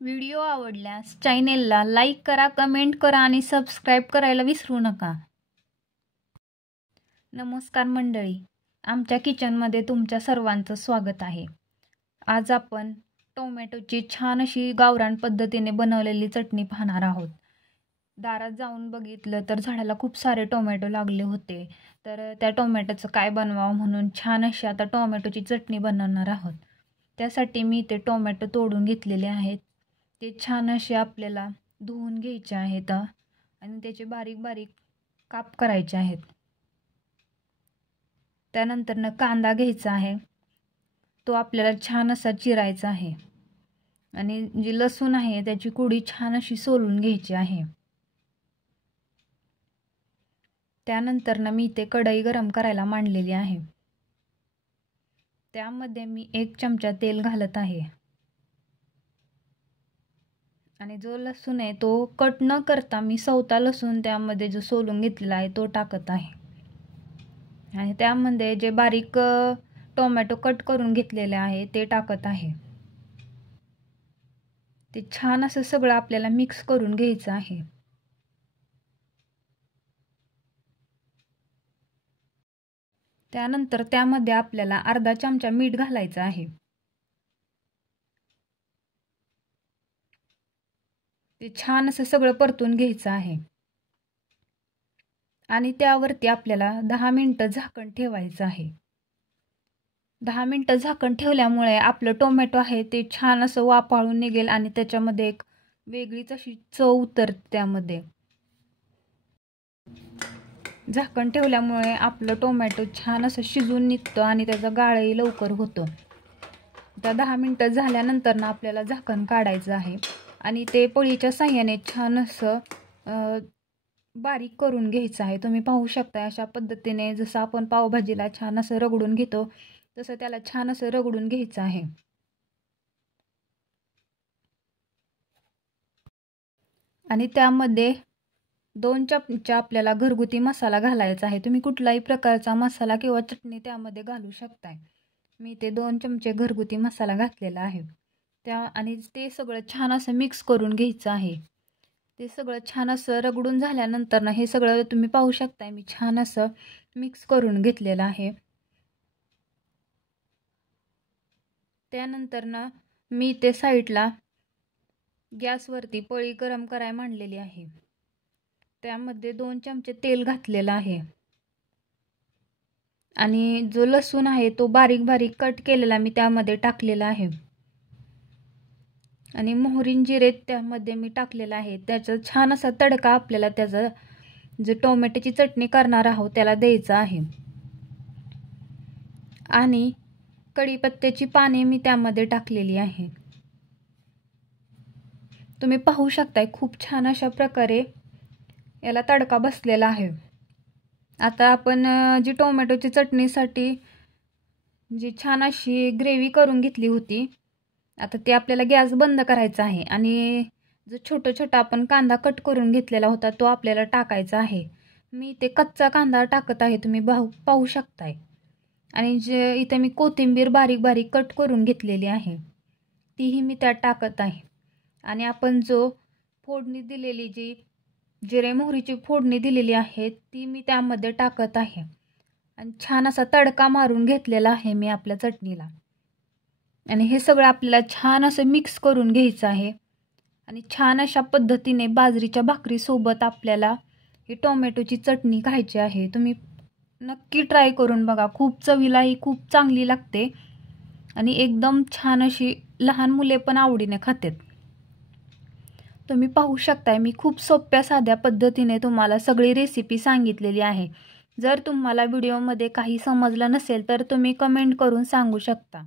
Video आवडल्यास चॅनेलला like करा, कमेंट करा आणि सबस्क्राईब करायला विसरू नका. नमस्कार मंडळी, आमच्या किचनमध्ये तुमच्या सर्वांचं स्वागत आहे. आज आपण टोमॅटोची छान अशी गावरान पद्धतीने बनवलेली चटणी पाहणार आहोत. दारात जाऊन बघितलं तर झाडाला खूप सारे टोमॅटो लागले होते. तर त्या टोमॅटोचं काय बनवावं म्हणून छान अशी आता टोमॅटोची चटणी बनवणार आहोत. त्यासाठी मी ते टोमॅटो तोडून घेतलेले आहेत. ते छान असे आपल्याला धुवून घ्यायचे आहेत आणि त्याचे बारीक बारीक काप करायचे आहेत. त्यानंतर कांदा घ्यायचा आहे, तो आपल्याला छान असा चिरायचा आहे आणि जी लसूण आहे त्याची कुडी छान अशी सोलून घ्यायची आहे. त्यानंतर मी ते कढई गरम करायला मांडलेली आहे. त्यामध्ये मी 1 चमचा तेल घालत आहे आणि जो लसूण आहे तो कट न करता मी सवता लसूण त्यामध्ये जो सोलून घेतलेला आहे तो टाकत आहे. आणि त्यामध्ये जे बारीक टोमॅटो कट करून घेतलेले आहे ते टाकत आहे. ते छान असं सगळं आपल्याला मिक्स करून घ्यायचं आहे. त्यानंतर त्यामध्ये आपल्याला अर्धा चमचा मीठ घालायचं आहे. ते छान असं सगळं परतून घ्यायचं आहे आणि त्यावरती आपल्याला 10 मिनिटं झाकण ठेवायचं आहे. 10 मिनिटं झाकण ठेवल्यामुळे आपलं टोमॅटो आहे ते छान असं वाफाळून निघेल आणि त्याच्यामध्ये एक वेगळीच अशी चव उतरते. त्यामध्ये झाकण ठेवल्यामुळे आपलं टोमॅटो छान असं शिजून निघतं आणि त्याचा गाळही लवकर होतो. त्या 10 मिनिटं झाल्यानंतर आपल्याला झाकण काढायचं आहे आणि ते पळीच्या साह्याने छान असं बारीक करून घ्यायचं आहे. तुम्ही पाहू शकता अशा पद्धतीने जसं आपण पावभाजीला छान असं रगडून घेतो तसं त्याला छान असं रगडून घ्यायचं आहे. आणि त्यामध्ये 2 चमचे आपल्याला घरगुती मसाला घालायचा आहे. तुम्ही कुठलाही प्रकारचा मसाला किंवा चटणी त्यामध्ये घालू शकताय. मी ते 2 चमचे घरगुती मसाला घातलेला आहे. आणि ते सगळं छान असं मिक्स करून घ्यायचं आहे. ते सगळं छान असं रगडून झाल्यानंतर हे सगळं तुम्ही पाहू शकताय मी छान असं मिक्स करून घेतलेलं आहे. त्यानंतर मी ते साईडला गॅसवरती पळी गरम करायला मांडलेली आहे. त्यामध्ये 2 चमचे तेल घातलेलं आहे आणि जो लसूण आहे तो बारीक बारीक कट केलेला मी त्यामध्ये टाकलेला आहे आणि मोहरी जिरे त्यामध्ये मी टाकलेला आहे. त्याचा छान असा तडका आपल्याला त्याचा जो टोमॅटोची चटणी करणार आहोत त्याला द्यायचा आहे. आणि कढीपत्त्याची पाने मी त्यामध्ये टाकलेली आहे. तुम्ही पाहू शकताय खूप छान अशा प्रकारे याला तडका बसलेला आहे. आता आपण जी टोमॅटोची चटणीसाठी जी छान अशी ग्रेव्ही करून घेतली होती, आता ते आपल्याला गॅस बंद करायचा आहे आणि जो छोटा आपण कांदा कट करून घेतलेला होता तो आपल्याला टाकायचा आहे. मी ते कच्चा कांदा टाकत आहे, तुम्ही पाहू शकताय. आणि जे इथे मी कोथिंबीर बारीक बारीक कट करून घेतलेली आहे तीही मी त्यात टाकत आहे. आणि आपण जो फोडणी दिलेली जी जिरे मोहरीची फोडणी दिलेली आहे ती मी त्यामध्ये टाकत आहे आणि छान असा तडका मारून घेतलेला आहे मी आपल्या चटणीला. आणि हे सगळं आपल्याला छान असं मिक्स करून घ्यायचं आहे आणि छान अशा पद्धतीने बाजरीच्या भाकरीसोबत आपल्याला ही टोमॅटोची चटणी खायची आहे. तुम्ही नक्की ट्राय करून बघा, खूप चवीलाही खूप चांगली लागते आणि एकदम छान अशी लहान मुले पण आवडीने खातात. तुम्ही पाहू शकताय मी खूप सोप्या साध्या पद्धतीने तुम्हाला सगळी रेसिपी सांगितलेली आहे. जर तुम्हाला व्हिडिओमध्ये काही समजलं नसेल तर तुम्ही कमेंट करून सांगू शकता.